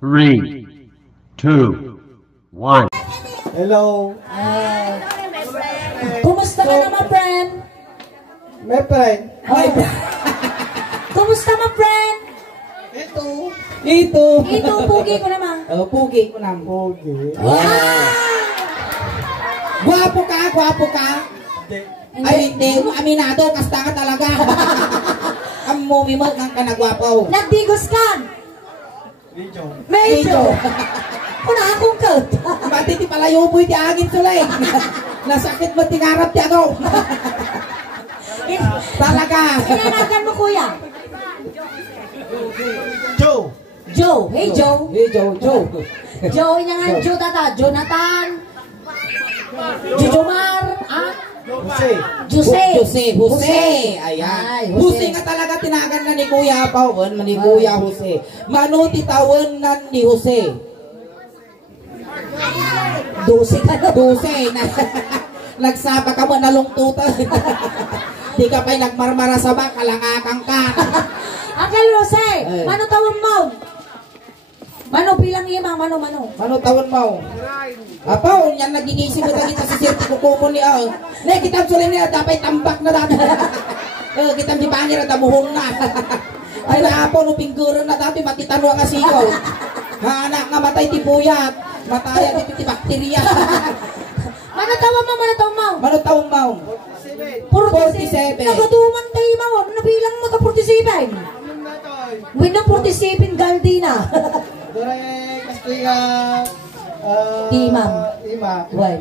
3, 2, 1. Hello. Kumusta ka naman, friend? My friend. Kumusta ma, friend? Ito. Ito, pugi ko naman. Oh, pugi ko naman. Pogi. Gwapo ka, gwapo ka. Ay, hindi. Aminado, kasta ka talaga. Ang mumi mo, kang ka nagwapo. Nagdigos ka. Medyo. Medyo. Kuna akong kat. Mati ti palayo po iti agin sulay. Nasakit mo tingarap ti ako. Talaga. Inanagan mo, kuya. Joe. Joe. Hey, Joe. Hey, Joe. Joe, inangan Joe tata. Jonathan. Jujumar. Ah? Jose. Jose. Ayan. Ay, Jose nga talaga tinagan na ni Kuya Pawan, ni Kuya Jose. Mano titawan na ni Jose. 12 ka na. Jose na. Nagsaba ka mo nalungtutan. Di ka pa'y nagmarmara sa baka, langakang ka. Akal Jose, mano tawon mo? Mano bilang ima, mano. Ano tawon mo? Apaw, yan nagigising mo dali sa sirti kukumon ni oh. Ne, kitam sulim niya, dapat tambak na dati. Kitam di banyer at amuhong na. Ay naapaw, no pingguran na dati, matitano ang asigaw. Anak nga matay ti puyat. Matayan ti bakterya. Mano tawon mo? Ano tawon mo? 47. Nagaduman tayo mo. Nabilang mo ka 47. Winong 47 Galdina. Dore Castilla. Timam. Timam. Well,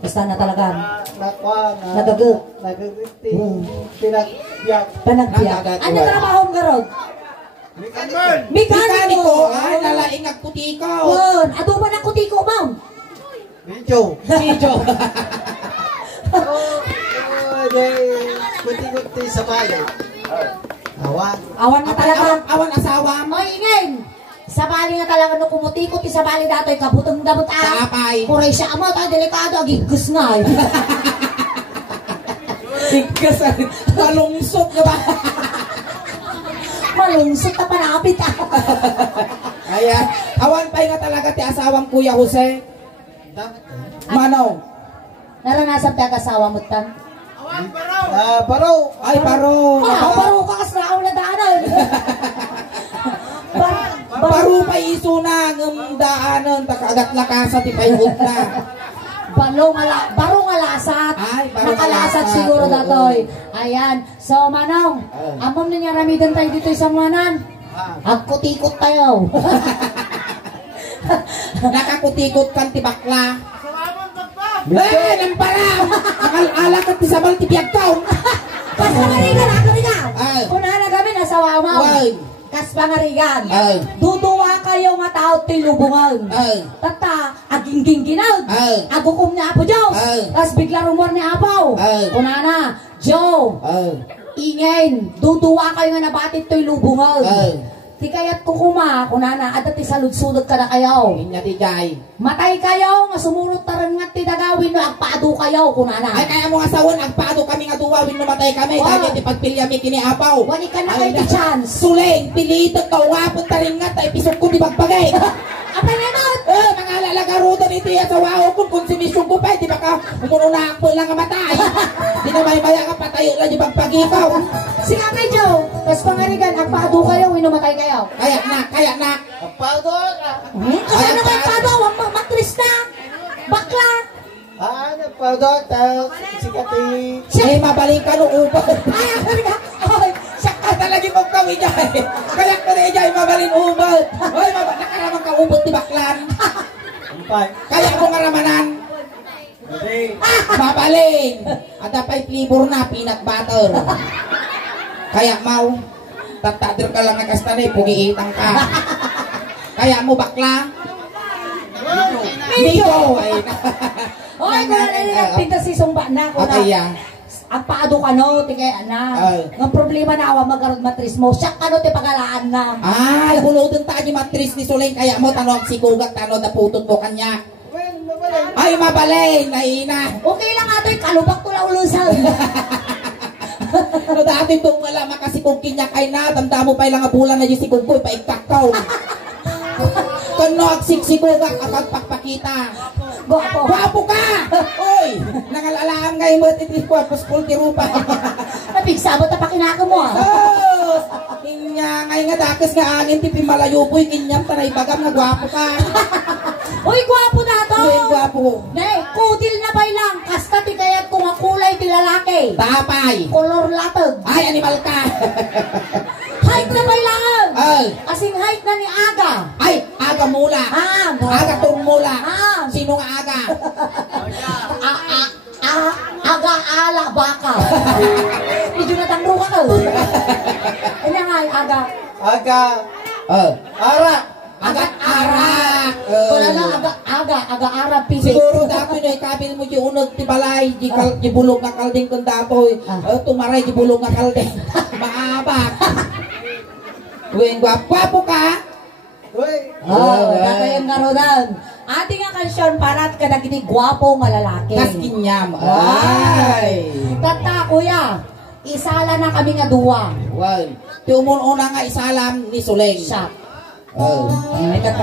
basta na talaga. Nakwa. Nagagag. Nagagagti. Hmm. Pinagbiyak. Panagbiyak. Ano trabaho mo karod? Mekaniko. Ay, lalaing agputikaw. Yun. Ato ba ng kutiko mo? Medyo. Medyo. Kuti-kuti sa balit. Awan. Awan na talaga. Awan asawa mo. Oy, ngayon. Sa bali nga talaga no kumutikot sa bali datoy kabutong dabot ah. Sapay. Kuray siya mo tayo delikado agigos nga. Tigkas. Malungsot ka ba? Malungsot na panapit ah. Ayan. Awan pa nga talaga ti asawang Kuya Jose. Mano? Naranasan tayo kasawa mo tan? Baro. Ay, paro. Baro ka kas na ako na daanan. Paro pa iso na ng daanan. Takagat lakasa ti payhod na. Baro nga lasat. Ay, baro nga Nakalasat lasat. siguro Oo. datoy. Ayan. So, Manong, amom na niya ramidan tayo dito sa manan. Agkutikot tayo. Nakakutikot kan ti bakla. Eh, nang param! Nakal-ala ka ti sabal ti biyagkaw. Kas pangarigan, ako rin Ay. Kung kami nasawa mo. Ay. Kas pangarigan. Ay. Duduwa kayo nga tao ti lubungan. Ay. Tata, aging ginag. Ay. Agukom ni Apo Diyos. Ay. Tas bigla rumor ni Apo. Ay. Kunana, Joe, Ay. ingay, duduwa kayo nga nabatit to'y lubungan. Ay. Di kaya't kukuma, kunana, at ti salud-sulod ka na kayo. Inya ti jay. Matay kayo, nga sumunod taran nga ti dagawin no, agpaado kayo, kunana. Ay, kaya mo nga sawon, agpaado kami nga duwawin namatay kami. Wow. Kaya ti pagpilyami kini apaw. Wani ka na kayo ti chance. Suling, pilitot ka, wapon taring nga, ta episode ko di bagpagay. Apay na nun! Mga lalagaruda ni Tia sa wao kung konsumisyon ko pa, di ba ka umununak po lang ang matay. Di na may ka patayo lang di bagpagikaw. Si Ate Joe, tas pangarigan, agpaado kayo, inumatay kayo. Kaya na. Pagod. Kasi ano kayo paado, matris na, bakla. Pagod. Sikati. Ay, mabaling ka nung upa. Ay, ako rin ay, siya Ay, talagi mong kami dyan. Kaya ko rin dyan, mabalin ubot. Ay, nakaramang ka ubot ni baklan. Kaya ko ngaramanan. Mabaling. At apay flavor na, peanut butter. Kaya mau, tatadir ka lang nakastanay, pugiitang ka. Kaya mo bakla. Miko. Ay, Oy, kung ano yung pintas si Sumba na, kung okay, ya. ang paado ka no, ti kaya na. Ang problema na awa magarod matris mo, siya ka no, ti pagalaan na. Ay, hulodon tayo ni matris ni Suleng, kaya mo tanong si Kugat, tanong na putot mo kanya. Ay, mabalay, naina. Okay lang ato, kalubak ko lang ulusan. No, dati itong wala makasi kung kinyak ay na, tanda mo pa ilang bulan na yung si Kungkoy, paikakaw. Kung Wenno agsiksikugak kapag pakpakita. Gwapo. Gwapo ka! Uy! Nakalalaan ngayon mo iti purpose ti rupa. Napigsabot na pakinaka mo ah. Sos! Inya ngay nga dakes nga angin ti pimalayo po'y kinyam taray bagam nga gwapo ka. Uy, gwapo na to. Uy, gwapo. Nay, kutil na bay lang. Kasta ti kayat kung kulay ti lalaki. Tapay. Kolor latag. Ay, animal ka. Height na bay lang. Ay. Kasing height na ni Aga. Ay, aga mula. Aga tong mula. Sino nga aga? Aga ala baka. Medyo natangro ka ka. Ano nga yung aga? Aga. Ara. Agat arak. Wala na aga arab pili. Siguro dapat na ikabil mo yung unag ti balay, di bulog nga kalding kung dapoy. Tumaray di bulog nga kalding. Maabak. Uwing gwapo ka. Uy. Tatayang ngarodan. Ating nga kansyon para ka naging gwapo nga lalaki. Kaskinyam. Ay. Tata kuya, isala na kami nga duwa. Well, tiumun-una nga isalam ni Suleng. Siya. Ay, kato.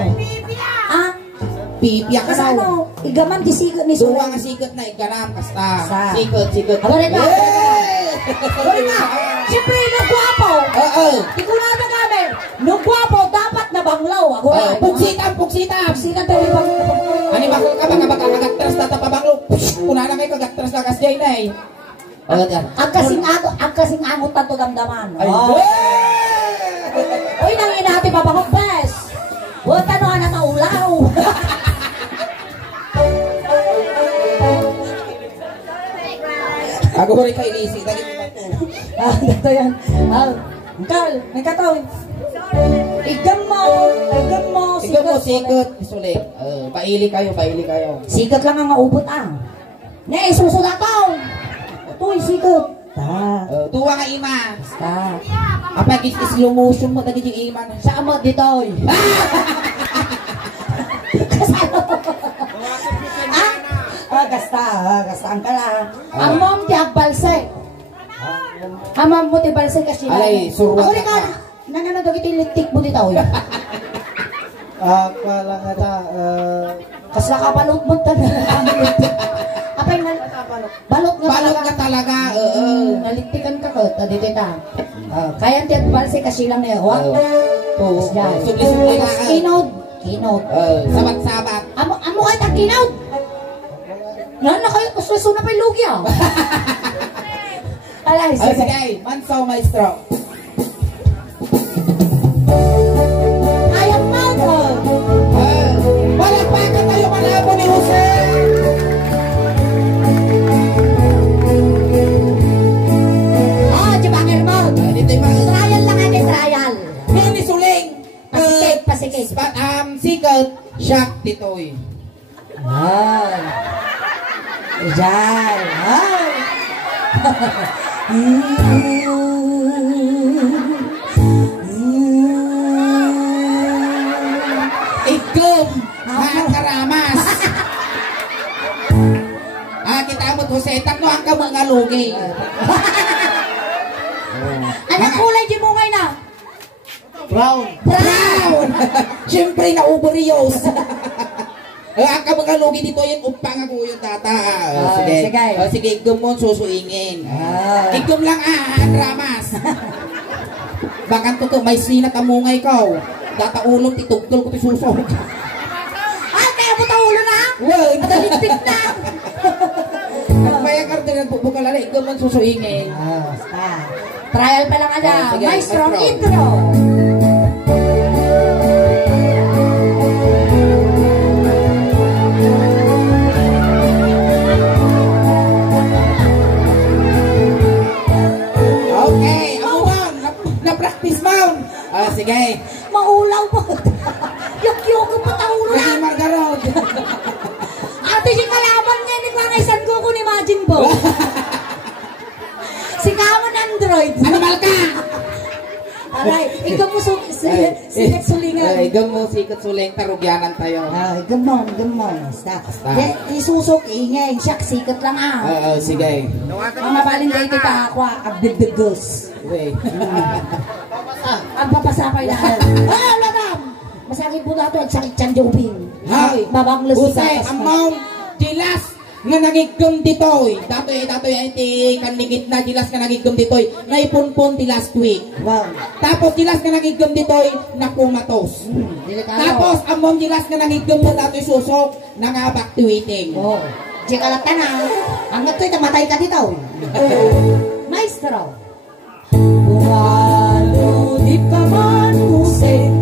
Ah, Pipiya ka daw. kasano? Igaman di sigat ni Duwa Suleng. nga sikat na iganam kasta. Sa. Sikat. Abare ka. Hey! Abare ka. Siyempre, no gwapo. Oo. Ikunada kami. No gwapo, dapat na banglaw. Ako ay. Pugsitam. Sigat tayo bang. Ani bakal ka baka kagatras na tapabanglo. Kuna na kay kagatras na kasjay na eh. Ang kasing angot na to damdaman. Ay, Uy, nangin natin papakot, bes. Huwag ano na maulaw. Ako rin kay Lisi. Dito yan. Kal, may kataw. Igam mo. Ikaw mo sikat. Sulit. Paili kayo. Sikat lang ang maubot ang. Ne, susulat ako. Uy, sikat. Tuwa nga ima. Basta. Apa slow motion mo tadi yung ima. Sa amot dito. Kasano? Gasta ang kala. Amom ti agbalse. Amam mo ti balse kasi. Alay, surwa ako rin ka. Nananod iti litik mo dito. Akala nga ta. Kasla ka balot mo ta. Apay man balot nga talaga. Naliktikan ka ko dito ta. Kaya ti agbalse kasi lang na wa. Subli-subli nga. Kinod. Sabat-sabat. Amo kay ta kinod. Yan na kayo kusweso na pa lugi ah. Alay, Sige, Manso Maestro. Ayam mo. Palakpakan tayo malabo ni Jose. Jibangir mo. Dito yung mga Trial lang ang trial. Mini Suling. Pasikip. Sikat. Shock Titoy. Diyan. Igom. Mga karamas. Kita amot Jose. Tatlo ang mga lugi. Anong kulay di mo ngayon na? Brown. Siyempre na uberios. Ang mga lugi dito yun, upang ako yung tata. Sige. Sige, igom mo, susuingin. Igom lang ang ramas. Bakan to, may sinat amungay ko. Dataulong, titugtol ko, tisusog. Kaya mo taulo na? Well, Nadaligpit na. Kaya kardinan po, bukalala, igom mo, susuingin. Trial pa lang ada. Sige, Maestro, maestro. intro. Okay, ako ma'am, na-practice ma'am. Sige. Maulaw po. Yok-yok ko pa taulo na. Ready, Margarod. Ate, yung kalaman niya ni Kwang Isan ko kung imagine po. Si Kaman Android. Animal ka! Aray, ikaw mo sikat sulingan. Igom mo, sikat suling, tarugyanan tayo. Gamon. Basta. Isusok, ingay. Siyak, sikat lang Sige. Ang mabaling kayo ito ako, abdidegos. Wait. Ang papasapay na. Ladam! Masakit po dato ang sakit chan jubing. Hay. Babanglos Usay, amaw, dilas nga nagigum ditoy. Datoy ay ti kanigit na dilas nga nagigum ditoy. Naipunpon ti last week. Wow. Tapos dilas nga nagigum ditoy na kumatos. Delikado. Tapos among dilas nga nagigum mo datoy susok nga backtuiting. Oh. Di ka lang tanang. Ang ngatoy, tamatay ka dito. Maestro. Walo di ka man pusing,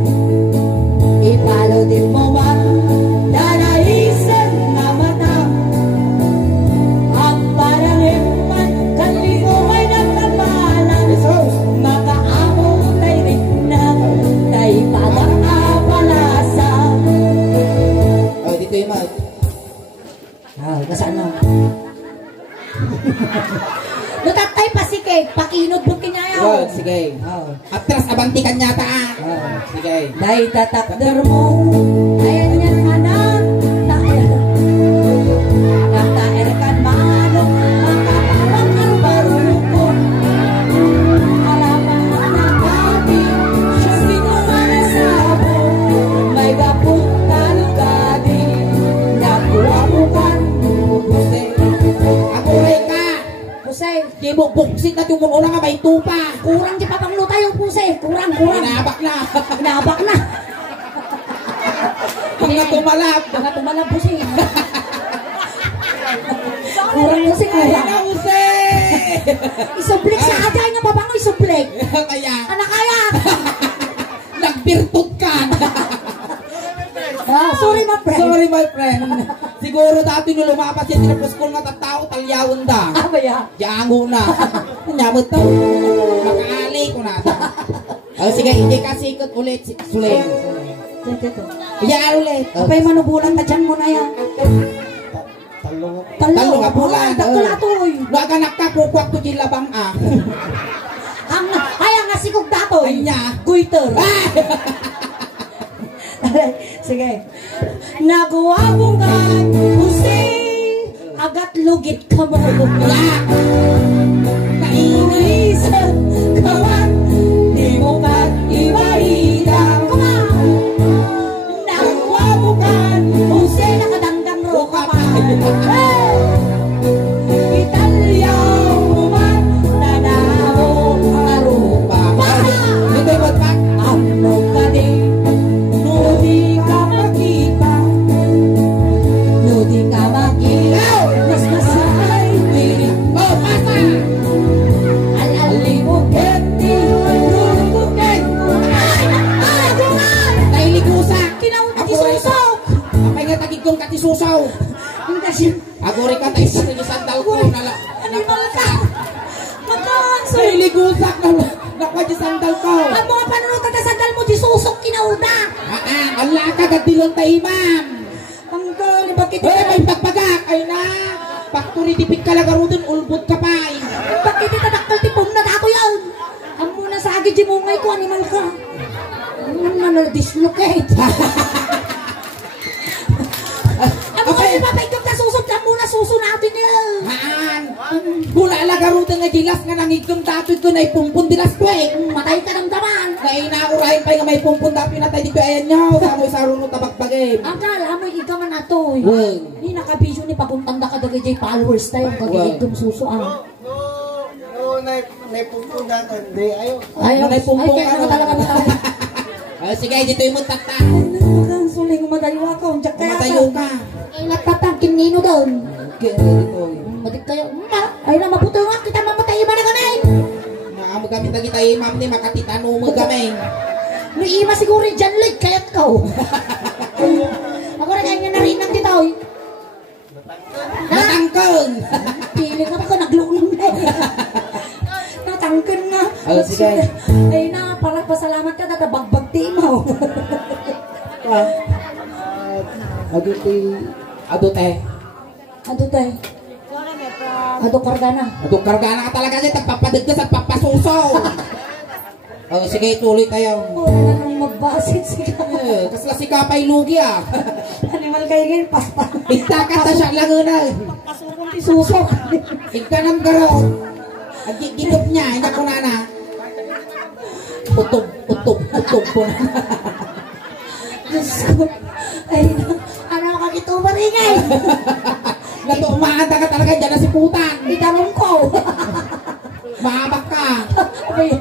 ipalo di mo man danaisen na mata. Ang parang iman kaligo ay nagkapalan, makaamo tayo rin na tayo pag-apalasa. Oh, dito yung mag. Kasaan mo? Lutatay pa si Kate, pakinod mo kinyayaw. Oh, sige. Atras abanti kanya ta. Sige. Dahil tatakder mo, ayan yan anak, taer kan manok, makapawang ang barukon. Alaman anak kami, syusin mo manasabo, may gapong talugadi, nakuha mo kan, Ako rin ka. Pusay, Di mo buksit na yung muna nga may tupa. kurang di papanglo tayo, Pusay, kurang. Inabak na. Inabak na. Mga tumalap. Mga tumalab po siya. Kurang mo si Ay, Kuya. nause. Isublik sa aday nga babango, isublik. Kaya, Anak kaya. nagbirtud ka. Sorry my friend. Sorry my friend. Siguro dati nung lumapas yan, tinapos ko nga tatao, talyawon da. Ba ya? Jango na. Nyamot to. Makaali ko na. Oh, sige, hindi ka sikot ulit. Suling. Iyaan ulit. Apay manubulan na dyan mo na yan. Talo ka bulan. Dakala to. Waga nakakukwak to jilabang ah. Ay, ang nasikog dato. Ay niya. Guiter. Sige. Naguwabungan Jose, agat lugit ka mo. Kaingay sa kawan, di mo kat ibarida. Naguwabungan Jose, nakadanggang ro ka pa. Italyaw man, nanamo arupa. Dito yung batak. Ano ka din? Nudi ka makita, nudi ka makita, mas masay pilit. Oh, pasa! Alali mo keti, nurugugay. Ay, dungan! Nailigusak. Kinawag tisusok. Apay nga tagigong katisusaw. Ang kasi, Agori ka tayo sa sandal ko. animal ka. Makanso. Nailigusak na nakwa di sandal ko. Ang mga panunod ka sandal mo, tisusok kinauda. Allah ka gadilon tayo, ma'am. Ang gali, bakit Eh, may pagpagak. Ay na. Factory tipik ka lang arudon, ulbot ka pa. bakit itanaktal tipong na ako yan? Ang muna sa agad yung mungay ko, animal ka. Ang dislocate. Ang mga ipapaikot na susot, ang muna suso natin yan. Haan. Bula lang arudon nga gilas nga nangigong tapit ko na ipumpun dilas ko eh. Matay ka ng daman. Nainaurahin pa nga may pumpun tapit na tayo dito. Ayan nyo. Samoy sa runod tabagbagay. Ang amoy ikaw man ato. Weng. Hindi nakabisyo ni paguntanda ka dagay jay followers tayo. Ang kagigit yung suso ang. No, naipupunta ka. Hindi, ayaw. Ayaw, Ay, pumpong kaya ano. nga talaga matay. Sige, dito yung mutata. Ang suling madayo ako. Diyak kaya Matayo ka. Ay, nagtatangkin nino doon. Dito. Madik kayo. Ay na mabuto nga kita mamatay ba na ganay. Magamit na kita imam ni makatitano mo gamay. May ima siguro dyan lig kaya't kau. Ako na kanya narinang dito. Matangkon. Piling ako naglunong na eh. Natangkin na. Oh, sige. Ay na, para pasalamat ka na bagbag di mo. Adote. Ado tayo. Ado kargana. Adong kargana ka talaga siya. Tagpapadagdas at papasusaw. Oh, sige, tuloy tayo. Wala nang magbasit siya. Kasla si Kapay Lugi ah. Animal kayo ngayon, paspas. Itakat na siya lang na. Pasurong ti susok. Igkanam garot. Ang gigitop niya, hindi ko na. Utob po na. Diyos ko. Ay, ano makakitubar ingay? Natumaan ka talaga dyan na si putan. Itanong ko. Mahabak ka. Ay,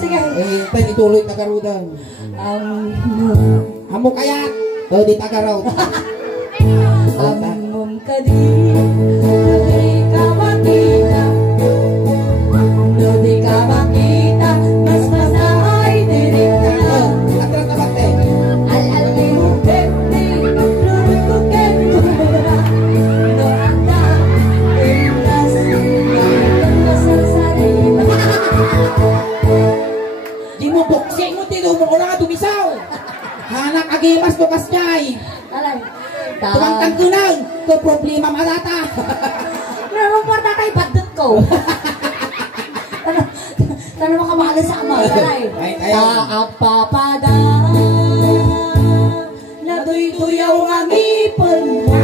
sige. Eh, tayo ituloy tagarudan. Amo kaya? O, di tagaraw. Amom ka di ka makita. No di ka makita, mas masahay dirin ka. Atras na bate. Al-almi mo pepti, lurut ko kentura. No anda, ilas, ilas sa sarili. Di mo boksing mo, tino mo ko na nga dumisaw. Hanak agimas to kasjay. Alay. Tumangtang ko lang. Ito problema matata. Ano mo tatay badot ko? Ano makamahal sa ama? Alay. Taagpapada na tuy-tuyaw ang ipon mo.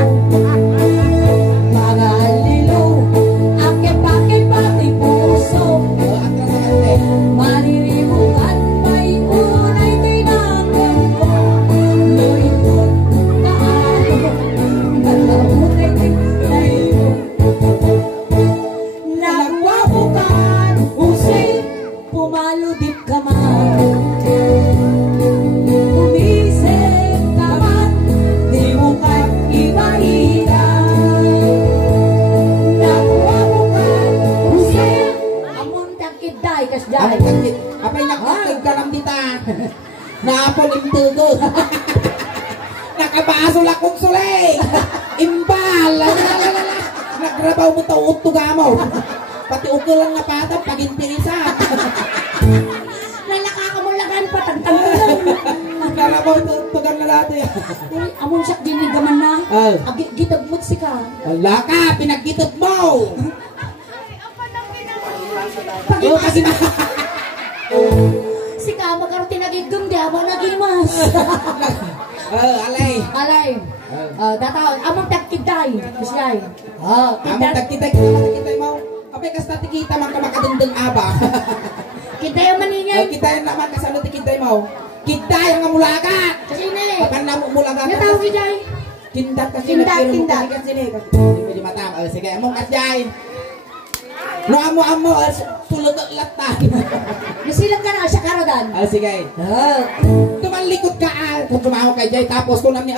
Mga lilo, akip-akip pati puso. Atras na bate. Maririmukan may unay tinapon ko. Luikot na araw, nalamutin sa'yo. Nagwabukan, usay, pumaludip ka man. Umisip ka man, di mo ka't iba-iba. Nagwabukan, usay, amon takiday kas Amo jay. kakit. Apay nakakig ka lang dita. Naapol yung tugo. Nakabaso lakong sulay. Imbal. Nagrabaw mo tawot tugamo. Pati ukilang nga patap pagintirisa. Nalakakamulagan pa, tagtagtagan. Narabaw tugan na dati. Amon siya ginigaman na. Oh. Gitagmot si ka. Wala ka, pinagkitot mo. Pag Oo, kasi na. si ka, magkaroon tinagigam di ako nagimas. Alay. Alay. Dataon, among tagkiday. Kusyay. Amang tagkitay mo. Apay kas natikita man ka makadundang aba. Kiday ang maningay. Kita yung naman kasano tikitay mo. Kita yung amulagat. Kasi na eh. Pakan na mulagat. Natawag kiday. Tindak kasi Tindak, nagkiro mo tindak. kasi sini. Hindi pwede matama. Sige, among kasjay. No amo tulog latta. Nasilang ka na siya karodan. Sige. Tumalikot ka kung tumaho kay Jay tapos kung namni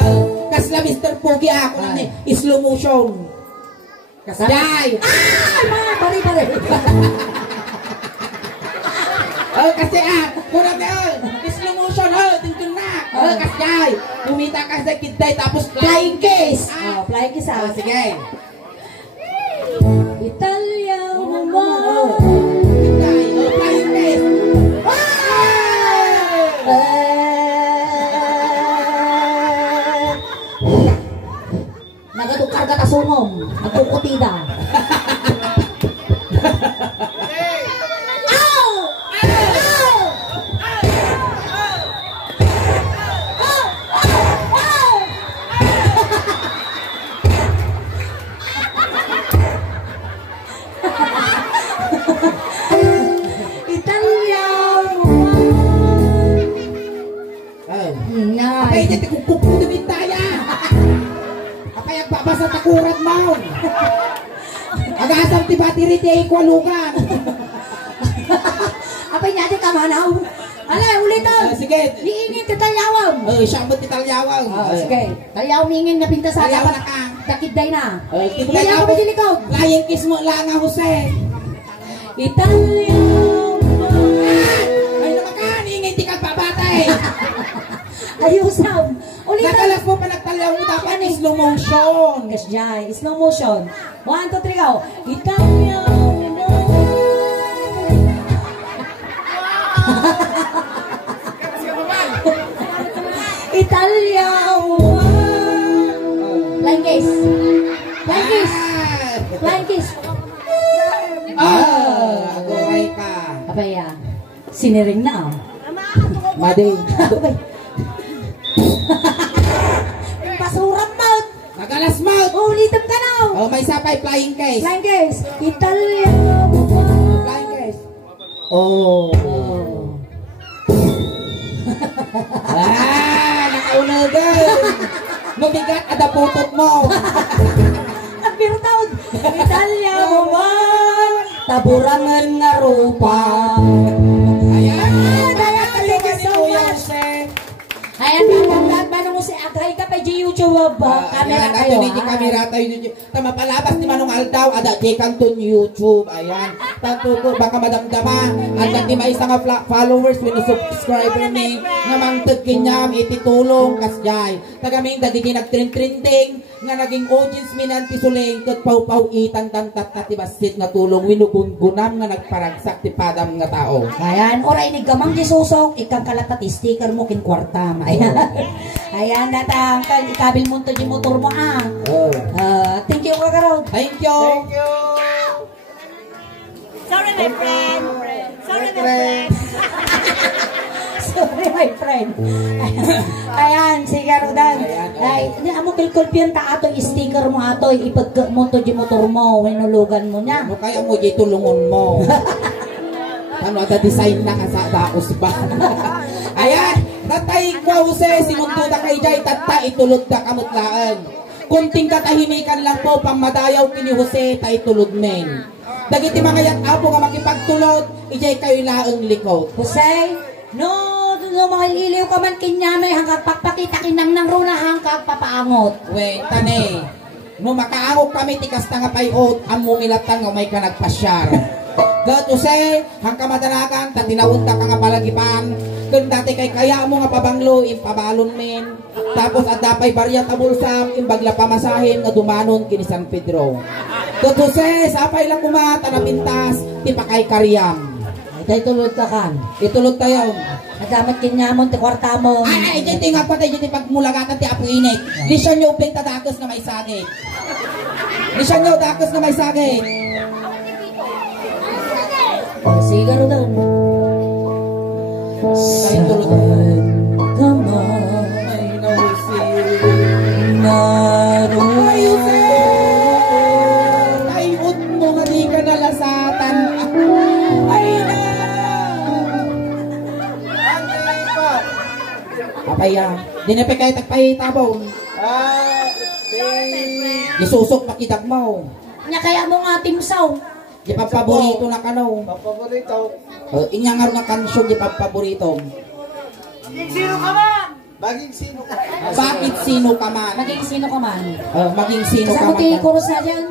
kasla Mr. Pogi ako namni slow motion. Kasjay. Ay, mga bari-bari. Kasi kung namni slow motion tingkol na. Kasjay. Kumita ka sa kiday tapos Flying kiss. Flying kiss Sige. Italia mo. Kiday. Flying kiss. Nagatukar ka tasumom. Nagkukutida. Italia mo. Apay niya tikukuk mo dumintaya. Apay agbabasa takurat mo. Agasang tibatiri di ay kwalukan. Apa niya di kamanaw? Alay, ulitan. Sige. Liingin ti talyawang. Siyang ba't italyawang? Sige. Talyaw mingin na pinta sa Talyaw dapat. na ka. Dakidday na. Kiday Ulitan ako dilikod. Layang kiss mo lang nga, Jose. Italia mo. Ay namakan, ingay di ka pabatay. Ayusam. Ulitan. Nakalas mo pa nagtalyaw mo dapat ni slow motion. Yes, Jai. Slow motion. 1, 2, 3, go. Italia mo. Italia mo. Flying kiss. Flying kiss. Flying kiss. Agoray ka. Abay, siniring na. Mading. Pasuram mouth. Nagalas mouth. Ulitin ka na. May sapay flying case. Flying kiss. Italia mo. Flying case. Oh. mabigat ada putot mo. Ang birtaw. Italya mo man. Taburangan nga rupa. Ayan, Thank you so much. Ayan, lahat ba mo si Agay ka pa di YouTube ba? Camera kayo. Ayan, ato camera tayo YouTube. Tama palabas ni Manong Aldaw, ada di kanton YouTube. Ayan. Tanto ko baka madamdama. At di may isang followers when subscriber ni nga mangtag kinyam ititulong kasjay. Tagaming dagiti nagtrend-trending nga naging audience minanti suling ket pau-pau itan tantat ti basit nga tulong winugungunam nga nagparagsak ti padam nga tao. Ayan, oray ni gamang di susok, ikang kalatat sticker mo kin kwartam. Ayan. Ayan, datang kan ikabil mo to di motor mo ah. Oh. Thank you kakarod. Thank you. Thank you. Sorry my friend. Sorry my friend. Sorry my friend. Ayan, sige Rodan. Ay, amo kay kulpian ta ato sticker mo ato ipagka mo to di motor mo, winulugan mo niya. Ano kaya mo di tulungon mo? Ano ada design na ka sa daos ba? Ayan, tatay ko Jose, sinunduda kay Jay, tata itulod da kamutlaan. Kunting katahimikan lang po, pang madayaw kini Jose, ta itulod men. Dagiti mga yat-apo nga makipagtulod, ijay kayo laang likod. Jose, no makililiw ka man kinyamay hanggang pagpakita kinang nang runa hanggang papaangot. Wait, tane. No makaangok kami tikas na nga payot, among ilatan nga may ka nagpasyar. God Jose, hangka madanakan, tatinawunta ka nga palagipan. Kung dati kay kaya mo nga pabanglo, impabalon men. Tapos at dapay barya tabulsam, imbagla pamasahin nga dumanon kini San Pedro. God Jose, sapay lang kumata na pintas, tipakay karyam. Ay, tulod ka kan. Itulog tayo. Nadamat kinyamon ti kwarta mo. Ay, dyan tingap pa tayo dyan pagmulagatan ti apo init. Lisyon nyo uping tadakos na may sagit. Lisyon nyo dakos na may sagit. Sige Rodan. Ay, tulog tayo. Come on. Ay, nawisi. Kayot mo nga di ka nalasatan. Ay na! Ang pa. Papaya. Di na pa kayo tagpahitabaw. Isusok pakidag mo. Nya kaya mo nga timsaw. Di pa paborito na kano. Paborito. Inyangar nga kansyon di pa paborito. Baging sino ka? Bakit sino ka man? Maging sino ka man. Maging sino ka Kasama man. ti chorus na dyan.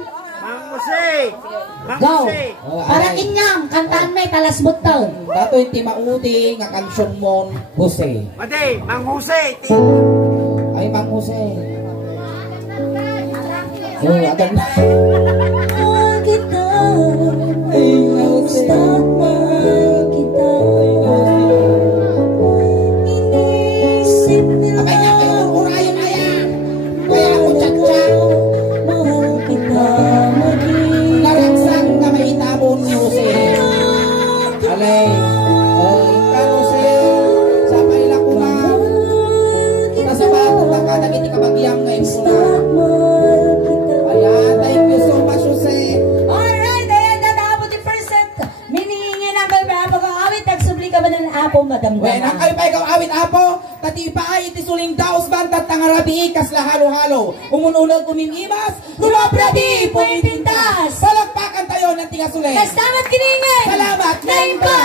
Go! Para Ay. kinyam, kantaan may talasbot taon. Dato yung timauti nga kansyon mon Jose. Mati, Mang Jose. Ay, Mang Jose. Agad na. Kita, Ay, Mang Jose. kita. Inisip nila. Abay na kayo, urayan na yan. Kaya ako tsak-tsak. Mahal kita, Naragsak na may itabon ni Jose. Alay. Ikaw Jose. Sabay lang ko na. Sa bato na ka, nagiti ka magyam ngayon ko na. Ayan, thank you so much Jose. Alright, ayan na tapos yung first set. Miningin ang kalbrabo kang awit. Nagsubli ka ba ng apo, madam Wen, ang kayo pa ikaw awit apo, tati ipaay iti suling daos bantat tangarabi ikas la halo-halo. Umununod kumimimas, rumabradi, pumipintas. Palakpakan tayo ng tinga suling. Kastamat kiningin! Salamat, Name ko!